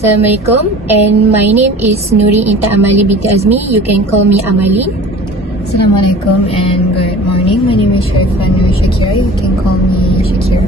Assalamualaikum, and my name is Nuri Inta Amalin binti Azmi. You can call me Amalin. Assalamualaikum and good morning. My name is Syarifah Nur Shakira. You can call me Shakira.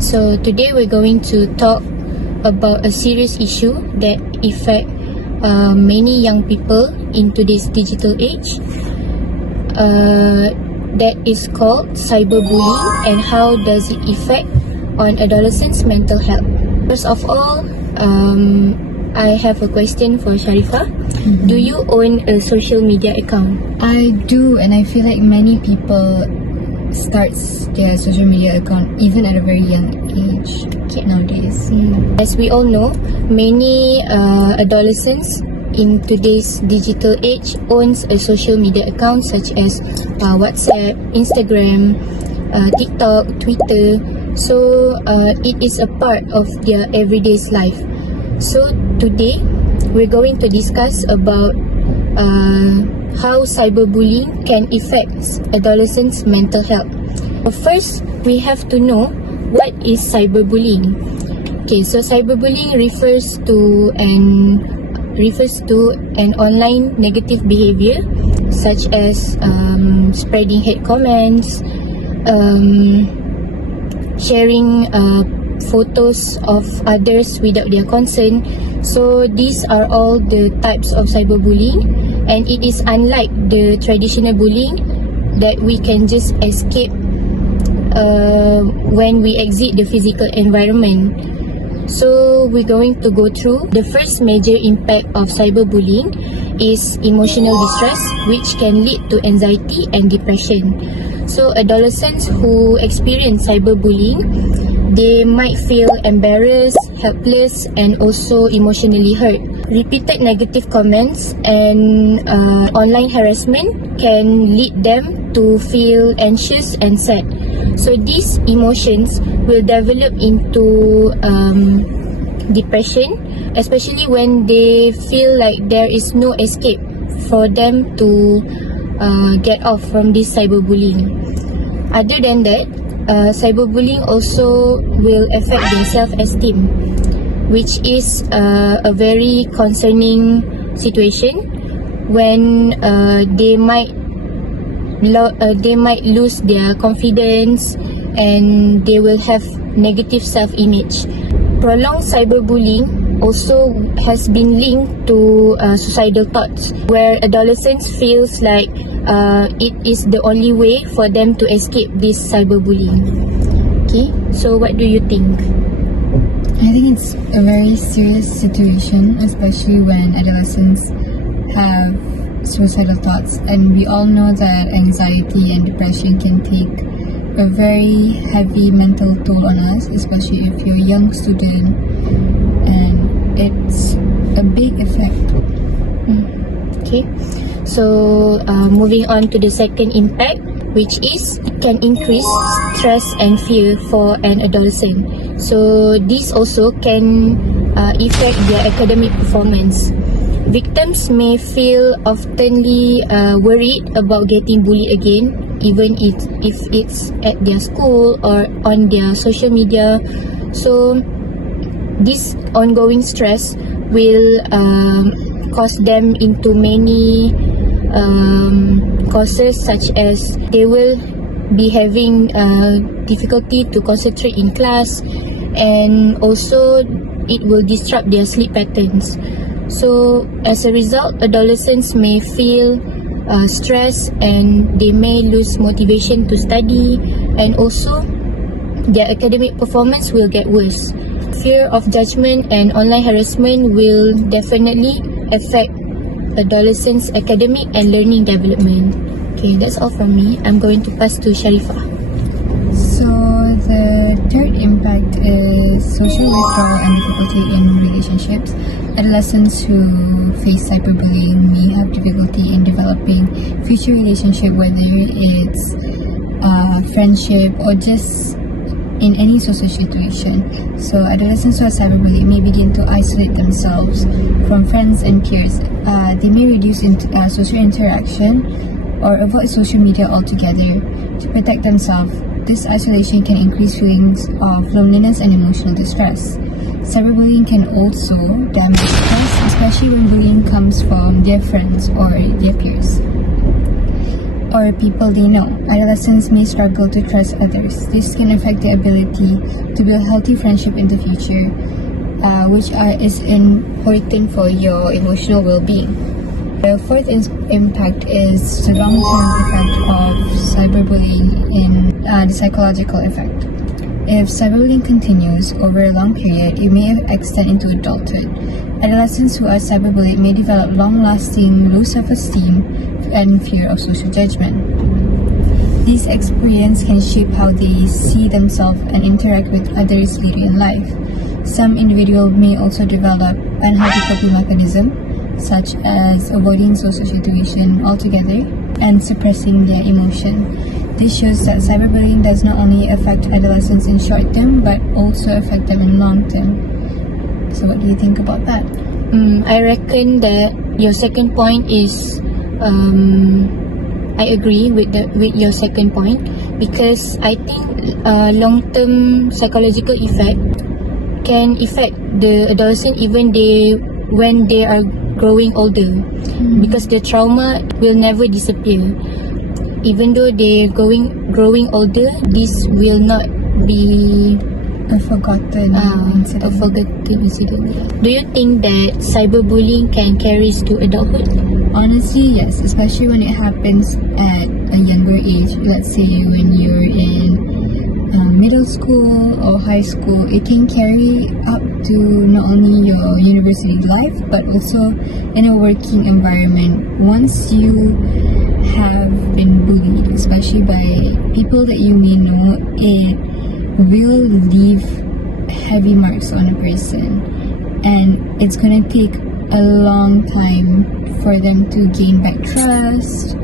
So today we're going to talk about a serious issue that affect many young people in today's digital age. That is called cyberbullying, and how does it affect on adolescents' mental health. First of all, I have a question for Syarifah. Do you own a social media account? I do, and I feel like many people starts their social media account even at a very young age nowadays. As we all know, many adolescents in today's digital age owns a social media account such as WhatsApp, Instagram, TikTok, Twitter. So it is a part of their everyday life. So today we're going to discuss about how cyberbullying can affect adolescents' mental health. First, we have to know what is cyberbullying. Okay, so cyberbullying refers to an online negative behavior such as spreading hate comments, sharing photos of others without their consent. So these are all the types of cyberbullying, and it is unlike the traditional bullying that we can just escape when we exit the physical environment. So we're going to go through the first major impact of cyberbullying is emotional distress, which can lead to anxiety and depression. So adolescents who experience cyberbullying, they might feel embarrassed, helpless, and also emotionally hurt. Repeated negative comments and online harassment can lead them to feel anxious and sad. So these emotions will develop into depression, especially when they feel like there is no escape for them to get off from this cyberbullying. Other than that, cyberbullying also will affect their self-esteem, which is a very concerning situation when they might lose their confidence and they will have negative self-image. Prolonged cyberbullying also has been linked to suicidal thoughts, where adolescents feels like it is the only way for them to escape this cyberbullying. Okay, so what do you think? I think it's a very serious situation, especially when adolescents have suicidal thoughts, and we all know that anxiety and depression can take a very heavy mental toll on us, especially if you're a young student, and it's a big effect. Okay, so moving on to the second impact, which is it can increase stress and fear for an adolescent. So this also can affect their academic performance. Victims may feel oftenly worried about getting bullied again, even if it's at their school or on their social media. So this ongoing stress will cause them into many causes, such as they will be having difficulty to concentrate in class, and also it will disrupt their sleep patterns. So as a result, adolescents may feel stress, and they may lose motivation to study, and also their academic performance will get worse. Fear of judgment and online harassment will definitely affect adolescents' academic and learning development. Okay, that's all from me. I'm going to pass to Syarifah. So The third impact is social withdrawal and difficulty in relationships. Adolescents who face cyberbullying may have difficulty in developing future relationship, whether it's friendship or just in any social situation. So adolescents who are cyberbullied may begin to isolate themselves from friends and peers. They may reduce social interaction or avoid social media altogether to protect themselves. This isolation can increase feelings of loneliness and emotional distress. Cyberbullying can also damage trust, especially when bullying comes from their friends or their peers or people they know. Adolescents may struggle to trust others. This can affect their ability to build healthy friendship in the future, which is important for your emotional well-being. The fourth impact is the long-term effect of cyberbullying in the psychological effect. If cyberbullying continues over a long period, it may extend into adulthood. Adolescents who are cyberbullied may develop long-lasting low self-esteem and fear of social judgment. These experiences can shape how they see themselves and interact with others later in life. Some individuals may also develop unhealthy coping mechanisms, such as avoiding social situations altogether and suppressing their emotion. This shows that cyberbullying does not only affect adolescents in short term, but also affect them in long term. So what do you think about that? I reckon that your second point is I agree with your second point, because I think long-term psychological effect can affect the adolescent even when they are growing older, because the trauma will never disappear. Even though they're growing older, this will not be A forgotten incident. Do you think that cyberbullying can carry to adulthood? Honestly, yes, especially when it happens at a younger age. Let's say when you're in middle school or high school, it can carry up to not only your university life, but also in a working environment. Once you have been bullied, especially by people that you may know, it will leave heavy marks on a person, and it's gonna take a long time for them to gain back trust,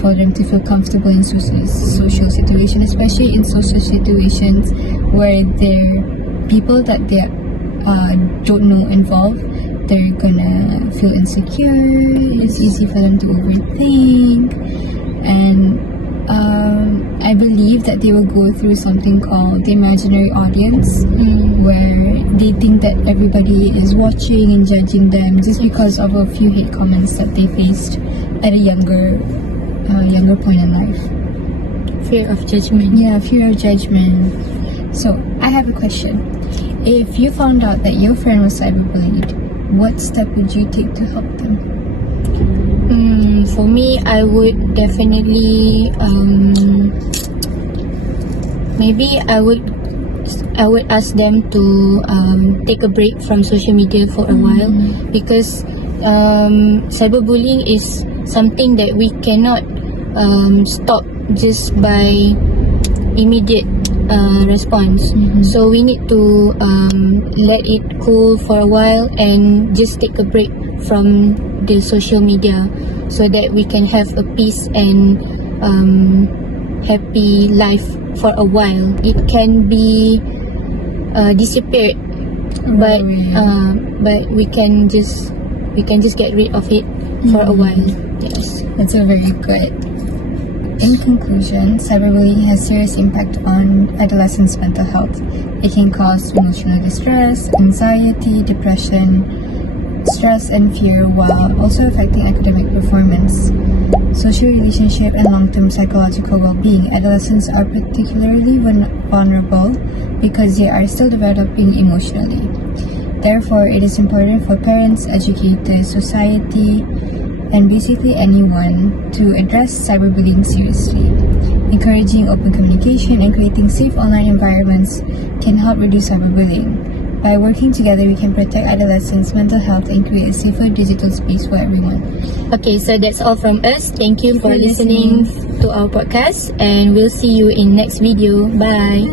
for them to feel comfortable in social situations, especially in social situations where there are people that they don't know involved. They're gonna feel insecure. It's easy for them to overthink, and I believe that they will go through something called the imaginary audience, where they think that everybody is watching and judging them just because of a few hate comments that they faced at a younger point in life. Fear of judgment. Yeah, fear of judgment. So, I have a question. If you found out that your friend was cyberbullied, what step would you take to help them? For me, I would definitely maybe I would ask them to take a break from social media for a while, because cyberbullying is something that we cannot stop just by immediate response. So we need to let it cool for a while and just take a break from the social media, so that we can have a peace and happy life for a while. It can be disappeared, but we can just get rid of it for a while. Yes, that's a very good. In conclusion, cyberbullying has serious impact on adolescents' mental health. It can cause emotional distress, anxiety, depression, stress and fear, while also affecting academic performance, social relationship, and long-term psychological well-being. Adolescents are particularly vulnerable because they are still developing emotionally. Therefore, it is important for parents, educators, society, and basically anyone to address cyberbullying seriously. Encouraging open communication and creating safe online environments can help reduce cyberbullying. By working together, we can protect adolescents' mental health and create a safer digital space for everyone. Okay, so that's all from us. Thank you for For listening to our podcast, and we'll see you in next video. Bye.